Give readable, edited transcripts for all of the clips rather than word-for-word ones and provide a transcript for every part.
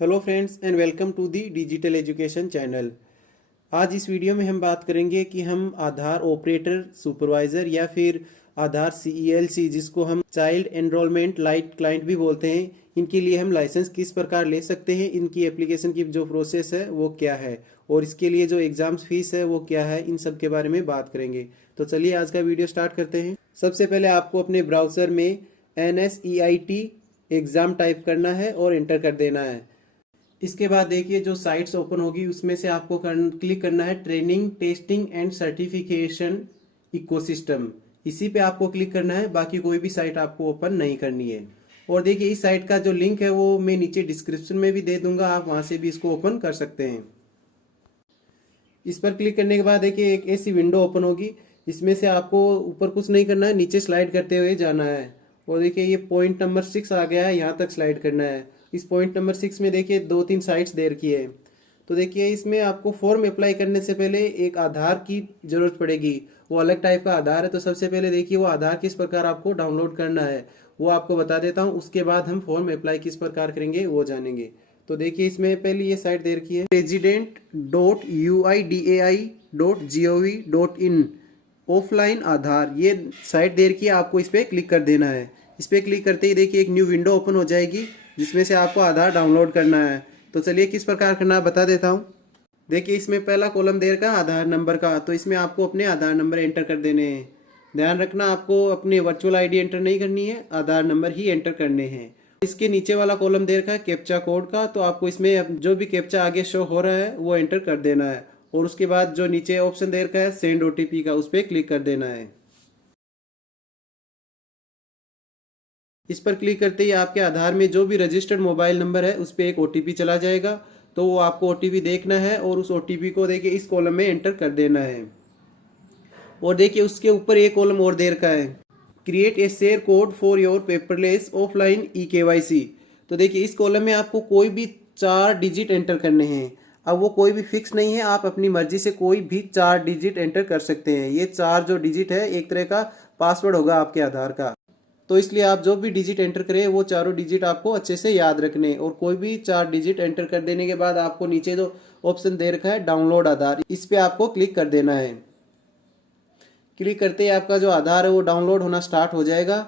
Hello friends and welcome to the digital education channel. आज इस video में हम बात करेंगे कि हम आधार ऑपरेटर सुपरवाइज़र या फिर आधार CELC जिसको हम चाइल्ड एनरोलमेंट लाइट क्लाइंट भी बोलते हैं, इनके लिए हम लाइसेंस किस प्रकार ले सकते हैं, इनकी एप्लीकेशन की जो प्रोसेस है वो क्या है और इसके लिए जो एग्ज़ाम्स फीस है वो क्या है, इन सब के बारे में बात करेंगे। तो चलिए आज का वीडियो स्टार्ट करते हैं। सबसे पहले आपको अपने ब्राउज़र में NSEIT एग्ज़ाम टाइप करना है और एंटर कर देना है। इसके बाद देखिए जो साइट्स ओपन होगी उसमें से आपको क्लिक करना है training testing and certification ecosystem, इसी पे आपको क्लिक करना है। बाकी कोई भी साइट आपको ओपन नहीं करनी है। और देखिए इस साइट का जो लिंक है वो मैं नीचे डिस्क्रिप्शन में भी दे दूंगा, आप वहां से भी इसको ओपन कर सकते हैं। इस पर क्लिक करने के बाद देखिए एक ऐसी विंडो ओपन होगी, इसमें से आपको ऊपर कुछ नहीं करना है, नीचे स्लाइड करते हुए जाना है। और देखिए ये पॉइंट नंबर 6 आ गया है, यहाँ तक स्लाइड करना है। इस पॉइंट नंबर 6 में देखिए 2-3 साइट्स दे रखी है। तो देखिए इसमें आपको फॉर्म अप्लाई करने से पहले एक आधार की ज़रूरत पड़ेगी, वो अलग टाइप का आधार है। तो सबसे पहले देखिए वो आधार किस प्रकार आपको डाउनलोड करना है वो आपको बता देता हूँ, उसके बाद हम फॉर्म अप्लाई किस प्रकार करेंगे वो जानेंगे। तो देखिए इसमें पहले ये साइट दे रखी है president.uidai.gov.in ऑफलाइन आधार, ये साइट दे रखी है। आपको इस पर क्लिक कर देना है। इस पर क्लिक करते ही देखिए एक न्यू विंडो ओपन हो जाएगी जिसमें से आपको आधार डाउनलोड करना है। तो चलिए किस प्रकार करना है बता देता हूँ। देखिए इसमें पहला कॉलम दे रखा है आधार नंबर का, तो इसमें आपको अपने आधार नंबर एंटर कर देने हैं। ध्यान रखना आपको अपनी वर्चुअल आईडी एंटर नहीं करनी है, आधार नंबर ही एंटर करने हैं। इसके नीचे वाला कॉलम दे रखा है कैप्चा कोड का, तो आपको इसमें जो भी कैप्चा आगे शो हो रहा है वो एंटर कर देना है। और उसके बाद जो नीचे ऑप्शन दे रखा है सेंड OTP का, उस पर क्लिक कर देना है। इस पर क्लिक करते ही आपके आधार में जो भी रजिस्टर्ड मोबाइल नंबर है उस पर एक OTP चला जाएगा। तो वो आपको OTP देखना है और उस OTP को देखिए इस कॉलम में एंटर कर देना है। और देखिए उसके ऊपर एक कॉलम और दे रखा है create a share code for your paperless offline eKYC। तो देखिए इस कॉलम में आपको कोई भी 4 डिजिट एंटर करने हैं। अब वो कोई भी फिक्स नहीं है, आप अपनी मर्जी से कोई भी 4 डिजिट एंटर कर सकते हैं। ये 4 जो डिजिट है एक तरह का पासवर्ड होगा आपके आधार का। तो इसलिए आप जो भी डिजिट एंटर करें वो चारों डिजिट आपको अच्छे से याद रखने। और कोई भी 4 डिजिट एंटर कर देने के बाद आपको नीचे जो ऑप्शन दे रखा है डाउनलोड आधार, इस पर आपको क्लिक कर देना है। क्लिक करते ही आपका जो आधार है वो डाउनलोड होना स्टार्ट हो जाएगा।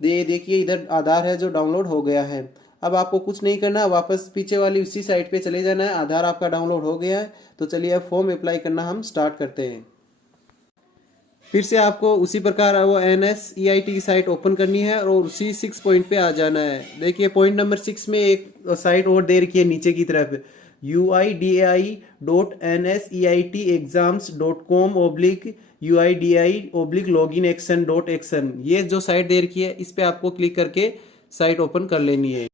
देखिए इधर आधार है जो डाउनलोड हो गया है। अब आपको कुछ नहीं करना, वापस पीछे वाली उसी साइट पे चले जाना है। आधार आपका डाउनलोड हो गया है। तो चलिए अब फॉर्म अप्लाई करना हम स्टार्ट करते हैं। फिर से आपको उसी प्रकार वो NSEIT की साइट ओपन करनी है और उसी 6 पॉइंट पे आ जाना है। देखिए पॉइंट नंबर 6 में एक साइट और दे रखी है नीचे की तरफ uidai.nseitexams.com/uidi/login-action.action। ये जो साइट दे रखी है इस पे आपको क्लिक करके साइट ओपन कर लेनी है।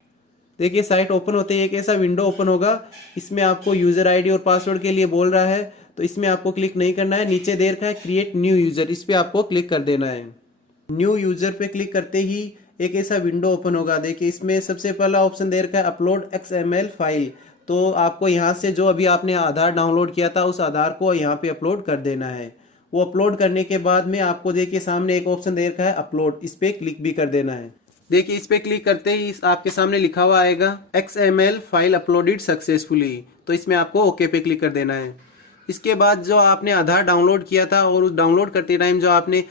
देखिए साइट ओपन होते ही एक ऐसा विंडो ओपन होगा, इसमें आपको यूज़र आईडी और पासवर्ड के लिए बोल रहा है। तो इसमें आपको क्लिक नहीं करना है। नीचे दे रखा है क्रिएट न्यू यूज़र, इस पर आपको क्लिक कर देना है। न्यू यूज़र पे क्लिक करते ही एक ऐसा विंडो ओपन होगा। देखिए इसमें सबसे पहला ऑप्शन दे रखा है अपलोड XML फाइल। तो आपको यहाँ से जो अभी आपने आधार डाउनलोड किया था उस आधार को यहाँ पे अपलोड कर देना है। वो अपलोड करने के बाद में आपको देखिए सामने एक ऑप्शन दे रखा है अपलोड, इस पर क्लिक भी कर देना है। देखिए इस पर क्लिक करते ही आपके सामने लिखा हुआ आएगा XML फाइल अपलोडेड सक्सेसफुली। तो इसमें आपको ओके पे क्लिक कर देना है। इसके बाद जो आपने आधार डाउनलोड किया था और उस डाउनलोड करते टाइम जो आपने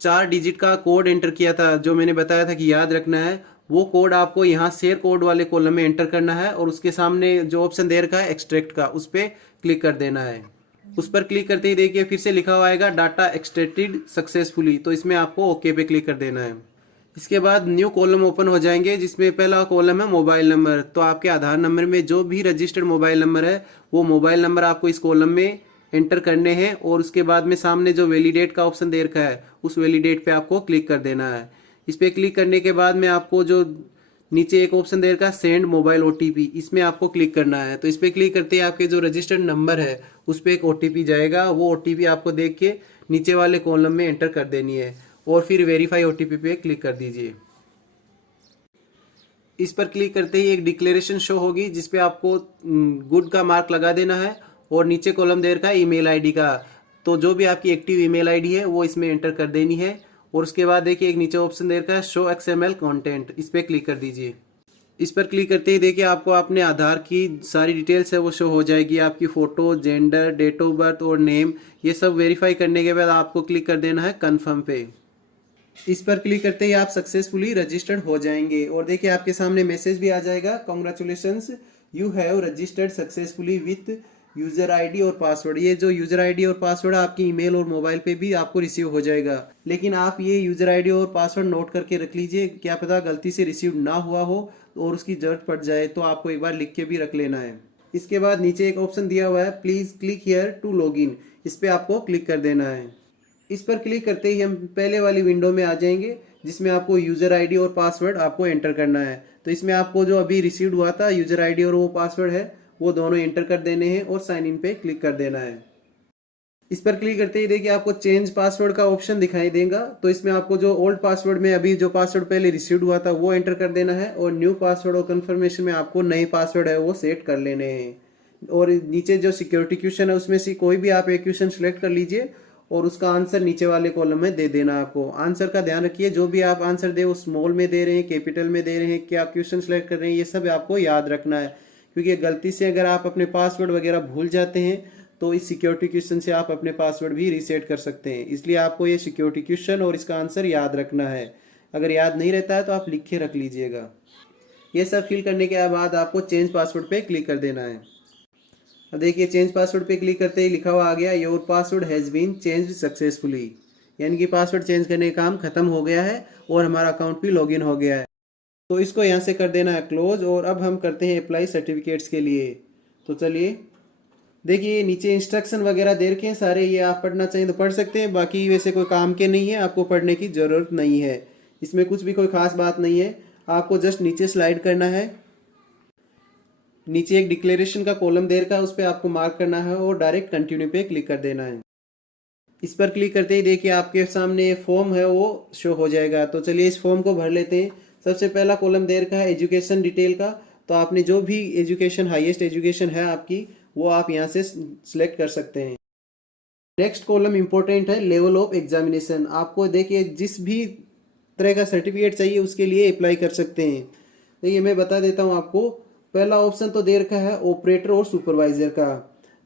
4 डिजिट का कोड एंटर किया था, जो मैंने बताया था कि याद रखना है, वो कोड आपको यहाँ शेयर कोड वाले कॉलम में एंटर करना है। और उसके सामने जो ऑप्शन दे रखा है एक्सट्रैक्ट का, उस पर क्लिक कर देना है। उस पर क्लिक करते ही देखिए फिर से लिखा हुआ आएगा डाटा एक्सट्रैक्टेड सक्सेसफुली। तो इसमें आपको ओके पे क्लिक कर देना है। इसके बाद न्यू कॉलम ओपन हो जाएंगे जिसमें पहला कॉलम है मोबाइल नंबर। तो आपके आधार नंबर में जो भी रजिस्टर्ड मोबाइल नंबर है वो मोबाइल नंबर आपको इस कॉलम में एंटर करने हैं। और उसके बाद में सामने जो वैलिडेट का ऑप्शन दे रखा है उस वैलिडेट पे आपको क्लिक कर देना है। इस पर क्लिक करने के बाद में आपको जो नीचे एक ऑप्शन दे रखा है सेंड मोबाइल OTP, इसमें आपको क्लिक करना है। तो इस पर क्लिक करते ही आपके जो रजिस्टर्ड नंबर है उस पर एक OTP जाएगा। वो OTP आपको देख के नीचे वाले कॉलम में एंटर कर देनी है और फिर वेरीफाई OTP पे क्लिक कर दीजिए। इस पर क्लिक करते ही एक डिक्लेरेशन शो होगी जिसपे आपको गुड का मार्क लगा देना है। और नीचे कॉलम दे रखा है ईमेल आईडी का, तो जो भी आपकी एक्टिव ईमेल आईडी है वो इसमें एंटर कर देनी है। और उसके बाद देखिए एक नीचे ऑप्शन दे रखा है शो XML कंटेंट, इस पर क्लिक कर दीजिए। इस पर क्लिक करते ही देखिए आपको अपने आधार की सारी डिटेल्स है वो शो हो जाएगी। आपकी photo, gender, date of birth और नेम, ये सब वेरीफाई करने के बाद आपको क्लिक कर देना है कन्फर्म पे। इस पर क्लिक करते ही आप सक्सेसफुली रजिस्टर्ड हो जाएंगे और देखिए आपके सामने मैसेज भी आ जाएगा, congratulations you have registered successfully with user ID और पासवर्ड। ये जो यूज़र आईडी और पासवर्ड आपकी ईमेल और मोबाइल पे भी आपको रिसीव हो जाएगा, लेकिन आप ये यूज़र आईडी और पासवर्ड नोट करके रख लीजिए, क्या पता गलती से रिसीव ना हुआ हो और उसकी ज़रूरत पड़ जाए तो आपको एक बार लिख के भी रख लेना है। इसके बाद नीचे एक ऑप्शन दिया हुआ है please click here to login, इस पर आपको क्लिक कर देना है। इस पर क्लिक करते ही हम पहले वाली विंडो में आ जाएंगे जिसमें आपको यूज़र आईडी और पासवर्ड आपको एंटर करना है। तो इसमें आपको जो अभी रिसीव्ड हुआ था यूज़र आईडी और वो पासवर्ड है वो दोनों एंटर कर देने हैं और साइन इन पे क्लिक कर देना है। इस पर क्लिक करते ही देखिए आपको चेंज पासवर्ड का ऑप्शन दिखाई देगा। तो इसमें आपको जो ओल्ड पासवर्ड में अभी जो पासवर्ड पहले रिसीव्ड हुआ था वो एंटर कर देना है और न्यू पासवर्ड और कंफर्मेशन में आपको नए पासवर्ड है वो सेट कर लेने हैं। और नीचे जो सिक्योरिटी क्वेश्चन है उसमें से कोई भी आप एक क्वेश्चन सेलेक्ट कर लीजिए और उसका आंसर नीचे वाले कॉलम में दे देना। आपको आंसर का ध्यान रखिए, जो भी आप आंसर दे वो स्मॉल में दे रहे हैं, कैपिटल में दे रहे हैं, क्या क्वेश्चन सेलेक्ट कर रहे हैं, ये सब आपको याद रखना है। क्योंकि गलती से अगर आप अपने पासवर्ड वगैरह भूल जाते हैं तो इस सिक्योरिटी क्वेश्चन से आप अपने पासवर्ड भी रीसेट कर सकते हैं। इसलिए आपको ये सिक्योरिटी क्वेश्चन और इसका आंसर याद रखना है। अगर याद नहीं रहता है तो आप लिख के रख लीजिएगा। ये सब फिल करने के बाद आपको चेंज पासवर्ड पे क्लिक कर देना है। अब देखिए चेंज पासवर्ड पे क्लिक करते ही लिखा हुआ आ गया your password has been changed successfully, यानी कि पासवर्ड चेंज करने का काम खत्म हो गया है और हमारा अकाउंट भी लॉगिन हो गया है। तो इसको यहाँ से कर देना है क्लोज और अब हम करते हैं अप्लाई सर्टिफिकेट्स के लिए। तो चलिए देखिए नीचे इंस्ट्रक्शन वगैरह दे रखे हैं सारे, ये आप पढ़ना चाहिए तो पढ़ सकते हैं, बाकी वैसे कोई काम के नहीं है, आपको पढ़ने की ज़रूरत नहीं है। इसमें कुछ भी कोई ख़ास बात नहीं है, आपको जस्ट नीचे स्लाइड करना है। नीचे एक डिक्लेरेशन का कॉलम दे रखा है उस पर आपको मार्क करना है और डायरेक्ट कंटिन्यू पे क्लिक कर देना है। इस पर क्लिक करते ही देखिए आपके सामने फॉर्म है वो शो हो जाएगा। तो चलिए इस फॉर्म को भर लेते हैं। सबसे पहला कॉलम दे रखा है एजुकेशन डिटेल का, तो आपने जो भी एजुकेशन हाईएस्ट एजुकेशन है आपकी वो आप यहाँ से सिलेक्ट कर सकते हैं। नेक्स्ट कॉलम इंपॉर्टेंट है लेवल ऑफ एग्जामिनेशन। आपको देखिए जिस भी तरह का सर्टिफिकेट चाहिए उसके लिए अप्लाई कर सकते हैं। तो ये मैं बता देता हूँ आपको। पहला ऑप्शन तो दे रखा है ऑपरेटर और सुपरवाइजर का।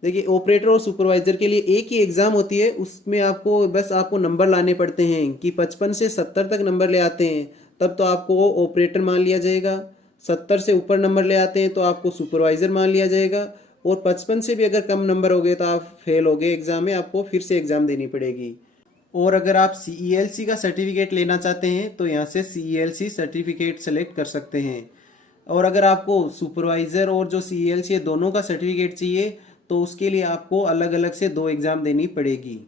देखिए ऑपरेटर और सुपरवाइजर के लिए एक ही एग्ज़ाम होती है, उसमें आपको नंबर लाने पड़ते हैं कि 55 से 70 तक नंबर ले आते हैं तब तो आपको वो ऑपरेटर मान लिया जाएगा। 70 से ऊपर नंबर ले आते हैं तो आपको सुपरवाइज़र मान लिया जाएगा और 55 से भी अगर कम नंबर हो गए तो आप फेल हो गए एग्ज़ाम में, आपको फिर से एग्ज़ाम देनी पड़ेगी। और अगर आप CELC का सर्टिफिकेट लेना चाहते हैं तो यहाँ से CELC सर्टिफिकेट सेलेक्ट कर सकते हैं। और अगर आपको सुपरवाइज़र और जो CELC है दोनों का सर्टिफिकेट चाहिए तो उसके लिए आपको अलग अलग से 2 एग्ज़ाम देनी पड़ेगी।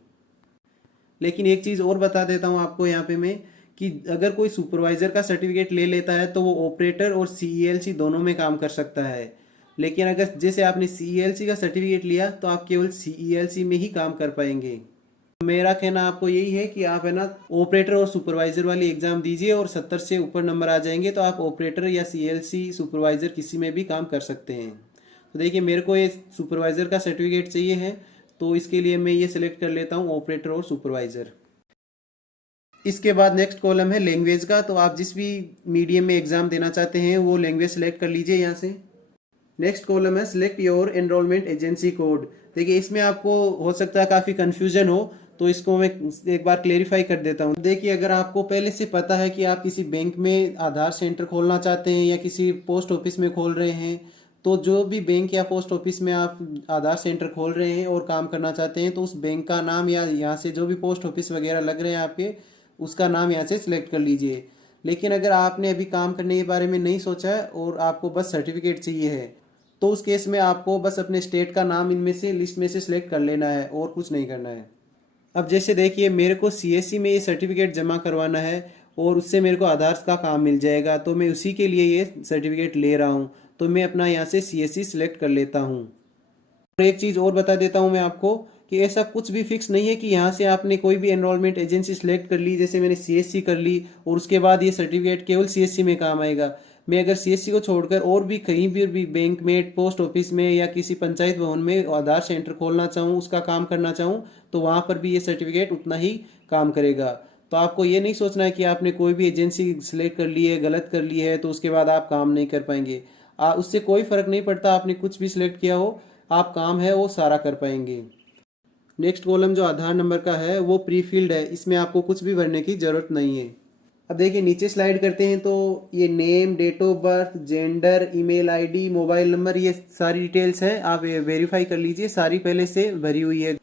लेकिन एक चीज़ और बता देता हूँ आपको यहाँ पे मैं कि अगर कोई सुपरवाइज़र का सर्टिफिकेट ले लेता है तो वो ऑपरेटर और CELC दोनों में काम कर सकता है। लेकिन अगर जैसे आपने CELC का सर्टिफिकेट लिया तो आप केवल CELC में ही काम कर पाएंगे। मेरा कहना आपको यही है कि आप है ना ऑपरेटर और सुपरवाइज़र वाली एग्ज़ाम दीजिए और 70 से ऊपर नंबर आ जाएंगे तो आप ऑपरेटर या CELC सुपरवाइज़र किसी में भी काम कर सकते हैं। तो देखिए मेरे को ये सुपरवाइज़र का सर्टिफिकेट चाहिए है तो इसके लिए मैं ये सिलेक्ट कर लेता हूँ ऑपरेटर और सुपरवाइज़र। इसके बाद नेक्स्ट कॉलम है लैंग्वेज का। तो आप जिस भी मीडियम में एग्ज़ाम देना चाहते हैं वो लैंग्वेज सेलेक्ट कर लीजिए यहाँ से। नेक्स्ट कॉलम है select your enrolment agency code. देखिए इसमें आपको हो सकता है काफ़ी कन्फ्यूजन हो तो इसको मैं एक बार क्लेरिफाई कर देता हूँ। देखिए अगर आपको पहले से पता है कि आप किसी बैंक में आधार सेंटर खोलना चाहते हैं या किसी पोस्ट ऑफिस में खोल रहे हैं तो जो भी बैंक या पोस्ट ऑफिस में आप आधार सेंटर खोल रहे हैं और काम करना चाहते हैं तो उस बैंक का नाम या यहाँ से जो भी पोस्ट ऑफिस वगैरह लग रहे हैं आपके उसका नाम यहाँ से सिलेक्ट कर लीजिए। लेकिन अगर आपने अभी काम करने के बारे में नहीं सोचा है और आपको बस सर्टिफिकेट चाहिए है तो उस केस में आपको बस अपने स्टेट का नाम इनमें से लिस्ट में से सिलेक्ट कर लेना है और कुछ नहीं करना है। अब जैसे देखिए मेरे को CSC में ये सर्टिफिकेट जमा करवाना है और उससे मेरे को आधार का काम मिल जाएगा तो मैं उसी के लिए ये सर्टिफिकेट ले रहा हूँ तो मैं अपना यहाँ से CSC सिलेक्ट कर लेता हूँ। और एक चीज़ और बता देता हूँ मैं आपको कि ऐसा कुछ भी फिक्स नहीं है कि यहाँ से आपने कोई भी एनरोलमेंट एजेंसी सिलेक्ट कर ली, जैसे मैंने CSC कर ली और उसके बाद ये सर्टिफिकेट केवल CSC में काम आएगा। मैं अगर CSC को छोड़कर और भी कहीं भी बैंक में, पोस्ट ऑफिस में या किसी पंचायत भवन में आधार सेंटर खोलना चाहूँ, उसका काम करना चाहूँ तो वहाँ पर भी ये सर्टिफिकेट उतना ही काम करेगा। तो आपको ये नहीं सोचना है कि आपने कोई भी एजेंसी सिलेक्ट कर ली है, गलत कर ली है, तो उसके बाद आप काम नहीं कर पाएंगे। उससे कोई फ़र्क नहीं पड़ता, आपने कुछ भी सिलेक्ट किया हो, आप काम है वो सारा कर पाएंगे। नेक्स्ट कॉलम जो आधार नंबर का है वो प्री फिल्ड है, इसमें आपको कुछ भी भरने की ज़रूरत नहीं है। अब देखिए नीचे स्लाइड करते हैं तो ये name, date of birth, gender, email ID, mobile number, ये सारी डिटेल्स हैं, आप वेरीफाई कर लीजिए, सारी पहले से भरी हुई है।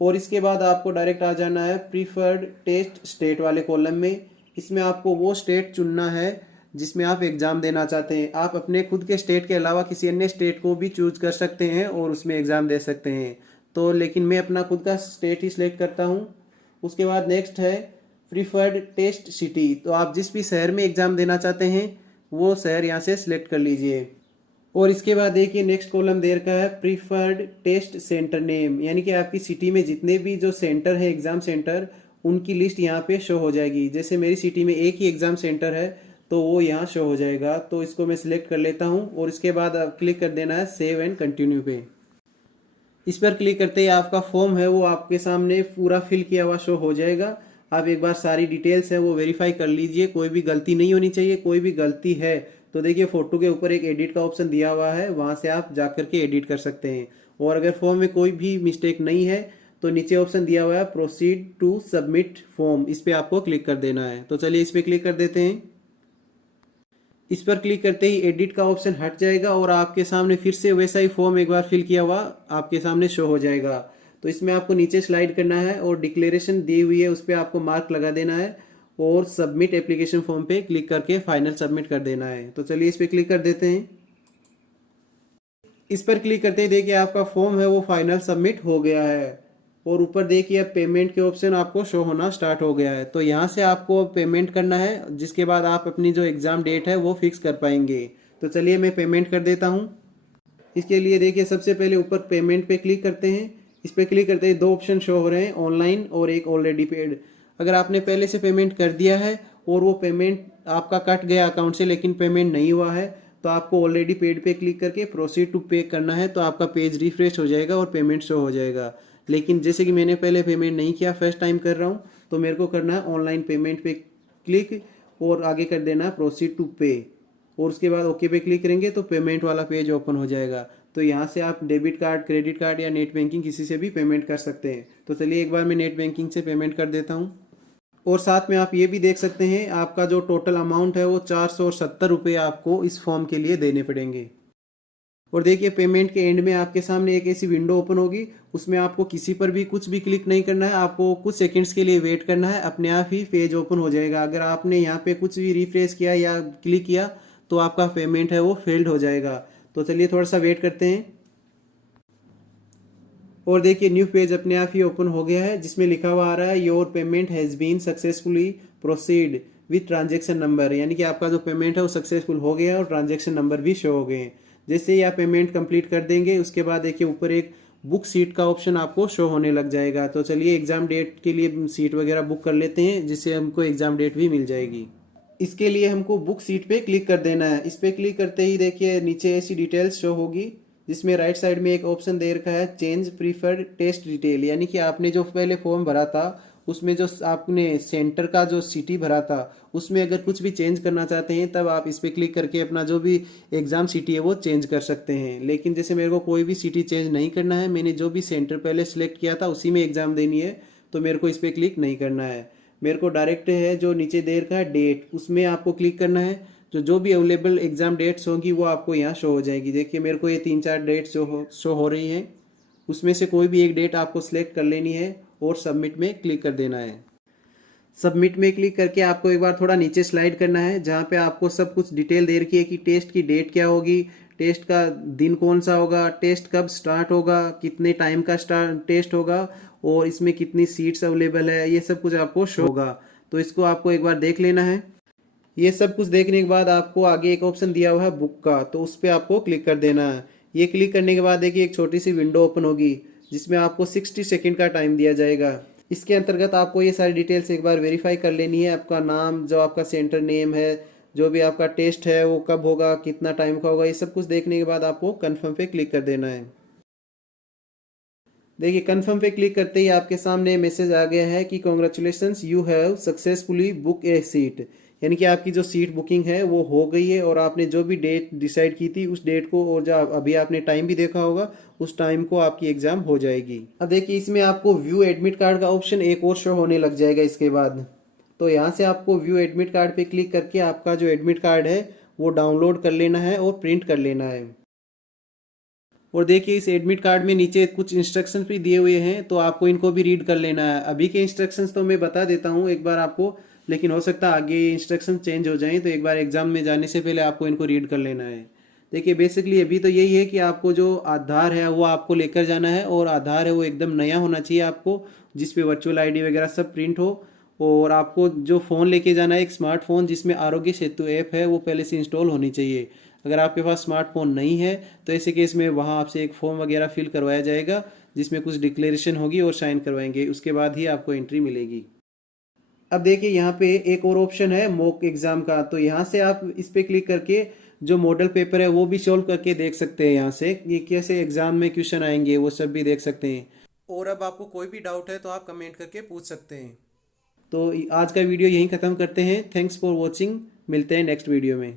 और इसके बाद आपको डायरेक्ट आ जाना है प्रीफर्ड टेस्ट स्टेट वाले कॉलम में। इसमें आपको वो स्टेट चुनना है जिसमें आप एग्ज़ाम देना चाहते हैं। आप अपने खुद के स्टेट के अलावा किसी अन्य स्टेट को भी चूज कर सकते हैं और उसमें एग्ज़ाम दे सकते हैं। तो लेकिन मैं अपना खुद का स्टेट ही सिलेक्ट करता हूँ। उसके बाद नेक्स्ट है प्रीफर्ड टेस्ट सिटी, तो आप जिस भी शहर में एग्ज़ाम देना चाहते हैं वो शहर यहाँ से सिलेक्ट कर लीजिए। और इसके बाद देखिए नेक्स्ट कॉलम दे रखा है प्रीफर्ड टेस्ट सेंटर नेम, यानी कि आपकी सिटी में जितने भी जो सेंटर है एग्ज़ाम सेंटर, उनकी लिस्ट यहाँ पे शो हो जाएगी। जैसे मेरी सिटी में एक ही एग्ज़ाम सेंटर है तो वो यहाँ शो हो जाएगा, तो इसको मैं सिलेक्ट कर लेता हूँ। और इसके बाद क्लिक कर देना है सेव एंड कंटिन्यू पे। इस पर क्लिक करते ही आपका फॉर्म है वो आपके सामने पूरा फिल किया हुआ शो हो जाएगा। आप एक बार सारी डिटेल्स है वो वेरीफाई कर लीजिए, कोई भी गलती नहीं होनी चाहिए। कोई भी गलती है तो देखिए फ़ोटो के ऊपर एक एडिट का ऑप्शन दिया हुआ है, वहाँ से आप जा कर के एडिट कर सकते हैं। और अगर फॉर्म में कोई भी मिस्टेक नहीं है तो नीचे ऑप्शन दिया हुआ है प्रोसीड टू सबमिट फॉर्म, इस पर आपको क्लिक कर देना है। तो चलिए इस पर क्लिक कर देते हैं। इस पर क्लिक करते ही एडिट का ऑप्शन हट जाएगा और आपके सामने फिर से वैसा ही फॉर्म एक बार फिल किया हुआ आपके सामने शो हो जाएगा। तो इसमें आपको नीचे स्लाइड करना है और डिक्लेरेशन दी हुई है उस पर आपको मार्क लगा देना है और सबमिट एप्लीकेशन फॉर्म पे क्लिक करके फाइनल सबमिट कर देना है। तो चलिए इस पर क्लिक कर देते हैं। इस पर क्लिक करते ही देखिए आपका फॉर्म है वो फाइनल सबमिट हो गया है। और ऊपर देखिए अब पेमेंट के ऑप्शन आपको शो होना स्टार्ट हो गया है। तो यहाँ से आपको पेमेंट करना है, जिसके बाद आप अपनी जो एग्ज़ाम डेट है वो फिक्स कर पाएंगे। तो चलिए मैं पेमेंट कर देता हूँ। इसके लिए देखिए सबसे पहले ऊपर पेमेंट पे क्लिक करते हैं। इस पर क्लिक करते ही दो ऑप्शन शो हो रहे हैं, ऑनलाइन और एक ऑलरेडी पेड। अगर आपने पहले से पेमेंट कर दिया है और वो पेमेंट आपका कट गया अकाउंट से लेकिन पेमेंट नहीं हुआ है तो आपको ऑलरेडी पेड पे क्लिक करके प्रोसीड टू पे करना है। तो आपका पेज रिफ्रेश हो जाएगा और पेमेंट शो हो जाएगा। लेकिन जैसे कि मैंने पहले पेमेंट नहीं किया, फर्स्ट टाइम कर रहा हूँ, तो मेरे को करना है ऑनलाइन पेमेंट पे क्लिक और आगे कर देना है प्रोसीड टू पे। और उसके बाद ओके पे क्लिक करेंगे तो पेमेंट वाला पेज ओपन हो जाएगा। तो यहाँ से आप डेबिट कार्ड, क्रेडिट कार्ड या नेट बैंकिंग किसी से भी पेमेंट कर सकते हैं। तो चलिए एक बार मैं नेट बैंकिंग से पेमेंट कर देता हूँ। और साथ में आप ये भी देख सकते हैं आपका जो टोटल अमाउंट है वो 470 रुपये आपको इस फॉर्म के लिए देने पड़ेंगे। और देखिए पेमेंट के एंड में आपके सामने एक ऐसी विंडो ओपन होगी, उसमें आपको किसी पर भी कुछ भी क्लिक नहीं करना है, आपको कुछ सेकंड्स के लिए वेट करना है, अपने आप ही पेज ओपन हो जाएगा। अगर आपने यहाँ पे कुछ भी रिफ्रेश किया या क्लिक किया तो आपका पेमेंट है वो फेल्ड हो जाएगा। तो चलिए थोड़ा सा वेट करते हैं। और देखिए न्यू पेज अपने आप ही ओपन हो गया है जिसमें लिखा हुआ आ रहा है your payment has been successfully proceed with transaction number, यानी कि आपका जो पेमेंट है वो सक्सेसफुल हो गया है और ट्रांजैक्शन नंबर भी शो हो गए हैं। जैसे ही आप पेमेंट कंप्लीट कर देंगे उसके बाद देखिए ऊपर एक बुक सीट का ऑप्शन आपको शो होने लग जाएगा। तो चलिए एग्जाम डेट के लिए सीट वगैरह बुक कर लेते हैं जिससे हमको एग्जाम डेट भी मिल जाएगी। इसके लिए हमको बुक सीट पे क्लिक कर देना है। इस पे क्लिक करते ही देखिए नीचे ऐसी डिटेल्स शो होगी जिसमें राइट साइड में एक ऑप्शन दे रखा है चेंज प्रीफर्ड टेस्ट डिटेल, यानी कि आपने जो पहले फॉर्म भरा था उसमें जो आपने सेंटर का जो सिटी भरा था उसमें अगर कुछ भी चेंज करना चाहते हैं तब आप इस पर क्लिक करके अपना जो भी एग्ज़ाम सिटी है वो चेंज कर सकते हैं। लेकिन जैसे मेरे को कोई भी सिटी चेंज नहीं करना है, मैंने जो भी सेंटर पहले सिलेक्ट किया था उसी में एग्ज़ाम देनी है, तो मेरे को इस पर क्लिक नहीं करना है। मेरे को डायरेक्ट है जो नीचे दे रखा है डेट, उसमें आपको क्लिक करना है। जो भी अवेलेबल एग्ज़ाम डेट्स होंगी वो आपको यहाँ शो हो जाएगी। देखिए मेरे को ये 3-4 डेट्स शो हो रही हैं, उसमें से कोई भी एक डेट आपको सिलेक्ट कर लेनी है और सबमिट में क्लिक कर देना है। सबमिट में क्लिक करके आपको एक बार थोड़ा नीचे स्लाइड करना है जहाँ पे आपको सब कुछ डिटेल दे रखी है कि टेस्ट की डेट क्या होगी, टेस्ट का दिन कौन सा होगा, टेस्ट कब स्टार्ट होगा, कितने टाइम का टेस्ट होगा और इसमें कितनी सीट्स अवेलेबल है, ये सब कुछ आपको शो होगा। तो इसको आपको एक बार देख लेना है। ये सब कुछ देखने के बाद आपको आगे एक ऑप्शन दिया हुआ है बुक का, तो उस पर आपको क्लिक कर देना है। ये क्लिक करने के बाद देखिए एक छोटी सी विंडो ओपन होगी जिसमें आपको 60 सेकंड का टाइम दिया जाएगा। इसके अंतर्गत आपको ये सारी डिटेल्स एक बार वेरीफाई कर लेनी है। आपका नाम, जो आपका सेंटर नेम है, जो भी आपका टेस्ट है वो कब होगा, कितना टाइम का होगा, ये सब कुछ देखने के बाद आपको कन्फर्म पे क्लिक कर देना है। देखिए कन्फर्म पे क्लिक करते ही आपके सामने मैसेज आ गया है कि congratulations you have successfully book A seat, यानी कि आपकी जो सीट बुकिंग है वो हो गई है और आपने जो भी डेट डिसाइड की थी उस डेट को और जो अभी आपने टाइम भी देखा होगा उस टाइम को आपकी एग्ज़ाम हो जाएगी। अब देखिए इसमें आपको व्यू एडमिट कार्ड का ऑप्शन एक और शो होने लग जाएगा इसके बाद। तो यहाँ से आपको व्यू एडमिट कार्ड पे क्लिक करके आपका जो एडमिट कार्ड है वो डाउनलोड कर लेना है और प्रिंट कर लेना है। और देखिए इस एडमिट कार्ड में नीचे कुछ इंस्ट्रक्शंस भी दिए हुए हैं, तो आपको इनको भी रीड कर लेना है। अभी के इंस्ट्रक्शंस तो मैं बता देता हूँ एक बार आपको, लेकिन हो सकता है आगे ये इंस्ट्रक्शन चेंज हो जाएं, तो एक बार एग्जाम में जाने से पहले आपको इनको रीड कर लेना है। देखिए बेसिकली अभी तो यही है कि आपको जो आधार है वो आपको लेकर जाना है, और आधार है वो एकदम नया होना चाहिए आपको, जिसपे वर्चुअल आईडी वगैरह सब प्रिंट हो। और आपको जो फ़ोन लेके जाना है एक स्मार्टफोन जिसमें आरोग्य सेतु ऐप है वो पहले से इंस्टॉल होनी चाहिए। अगर आपके पास स्मार्टफोन नहीं है तो ऐसे केस में वहाँ आपसे एक फॉर्म वगैरह फिल करवाया जाएगा जिसमें कुछ डिक्लेरेशन होगी और साइन करवाएंगे, उसके बाद ही आपको एंट्री मिलेगी। अब देखिए यहाँ पे एक और ऑप्शन है मॉक एग्जाम का, तो यहाँ से आप इस पे क्लिक करके जो मॉडल पेपर है वो भी सॉल्व करके देख सकते हैं। यहाँ से ये कैसे एग्जाम में क्वेश्चन आएंगे वो सब भी देख सकते हैं। और अब आपको कोई भी डाउट है तो आप कमेंट करके पूछ सकते हैं। तो आज का वीडियो यहीं ख़त्म करते हैं। थैंक्स फॉर वॉचिंग, मिलते हैं नेक्स्ट वीडियो में।